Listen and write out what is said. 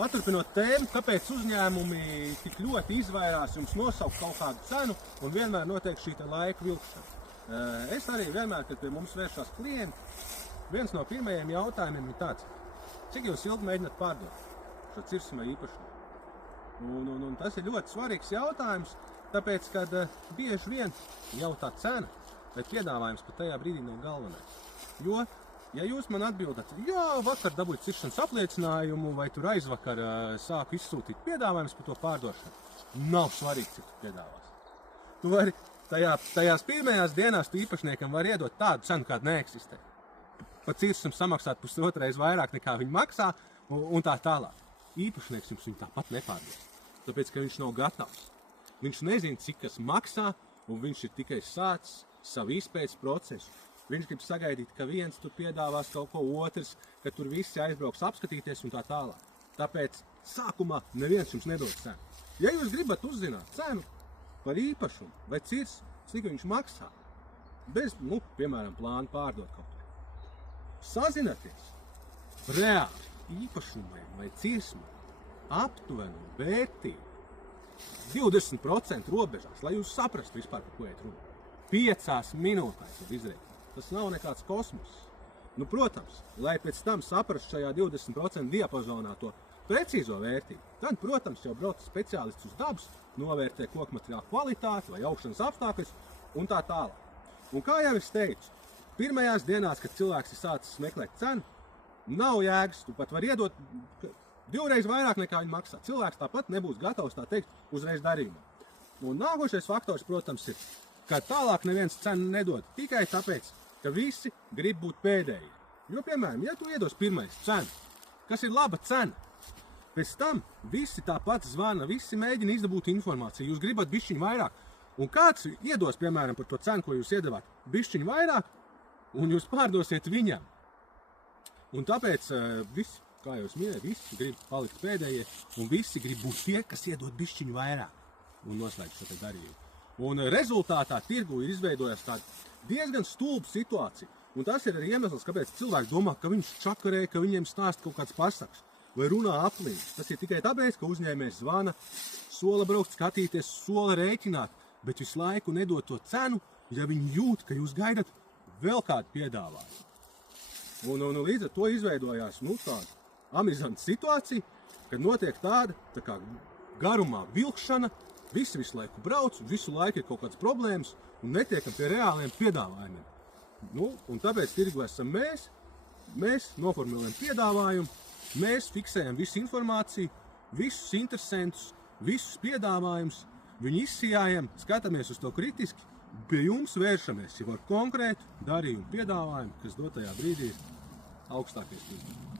Paturpinot tēmu, kāpēc uzņēmumi tik ļoti izvairās jums nosaukt kaut kādu cenu un vienmēr notiek šī laika vilkšana. Es arī vienmēr, kad pie mums vēršās klienti, viens no pirmajiem jautājumiem ir tāds, cik jūs ilgi mēģināt pārdot šo cirksma īpašumu. Un tas ir ļoti svarīgs jautājums, tāpēc, kad bieži vien jau tā cena, bet piedāvājums pat tajā brīdī nav galvenais. Jo, ja jūs man atbildat, jā, vakar dabūju cirkšanas apliecinājumu, vai tur aizvakar sāku izsūtīt piedāvājumus par to pārdošanu, nav svarīgi, cik tu piedāvās. Tu vari tajās pirmajās dienās tu īpašniekam var iedot tādu cenu, kāda neeksistē. Pa cirkšanu samaksāt pusotreiz vairāk nekā viņi maksā un tā tālāk. Īpašnieks jums viņu tāpat nepārdos, tāpēc, ka viņš nav gatavs. Viņš nezina, cik kas maksā, un viņš ir tikai sācis savu izpētes procesu. Viņš grib sagaidīt, ka viens tur piedāvās kaut ko otrs, ka tur visi aizbrauks apskatīties un tā tālāk. Tāpēc sākumā neviens jums nedod cenu. Ja jūs gribat uzzināt cenu par īpašumu vai cirsi, cik viņš maksā, bez, piemēram, plāna pārdot kaut ko, sazināties reāli īpašumiem vai cirsmiem aptuvenu vērtību 20% robežās, lai jūs saprastu vispār, par ko iet runa. 5 minūtēs var izrēķināt. Tas nav nekāds kosmos. Protams, lai pēc tam saprastu šajā 20% diapazonā to precīzo vērtību, tad, protams, jau brauc speciālists uz dabas, novērtē koku materiālu kvalitāti vai augšanas apstākļus un tā tālāk. Un kā jau es teicu, pirmajās dienās, kad cilvēks ir sācis meklēt cenu, nav jēgas, tu pat var iedot 2 reizes vairāk nekā viņi maksā. Cilvēks tāpat nebūs gatavs, tā teikt, uzreiz darījumā. Un nākošais faktors, protams, ir, ka tālāk neviens cenu nedod tikai tāpēc, ka visi grib būt pēdējie. Jo, piemēram, ja tu iedos pirmais cenu, kas ir laba cena, pēc tam visi tāpat zvana, visi mēģina izdabūt informāciju, jūs gribat bišķiņu vairāk. Un kāds iedos, piemēram, par to cenu, ko jūs iedavāt, bišķiņu vairāk, un jūs pārdosiet viņam. Un tāpēc visi, kā jau es minēju, visi grib palikt pēdējie, un visi grib būt tie, kas iedod bišķiņu vairāk un noslēgt šo te darījumu. Un rezultātā tirgu ir izveidojās tāda diezgan stulba situācija. Un tas ir arī iemesls, kāpēc cilvēki domā, ka viņš čakarē, ka viņiem stāsta kaut kāds pasakas vai runā aplīgi. Tas ir tikai tāpēc, ka uzņēmējs zvana, sola braukt skatīties, sola rēķināt, bet visu laiku nedod to cenu, ja viņi jūt, ka jūs gaidat vēl kādu piedāvājumu. Un līdz ar to izveidojās tāda amizanta situācija, kad notiek tāda tā kā garumā vilkšana, visi visu laiku brauc, visu laiku ir kaut kādas problēmas un netiekam pie reāliem piedāvājumiem. Un tāpēc tirgu esam mēs noformulējam piedāvājumu, mēs fiksējam visu informāciju, visus interesantus, visus piedāvājumus, viņu izsijājam, skatāmies uz to kritiski, pie jums vēršamies jau ar konkrētu darījumu piedāvājumu, kas dotajā brīdī ir augstākais tirgus.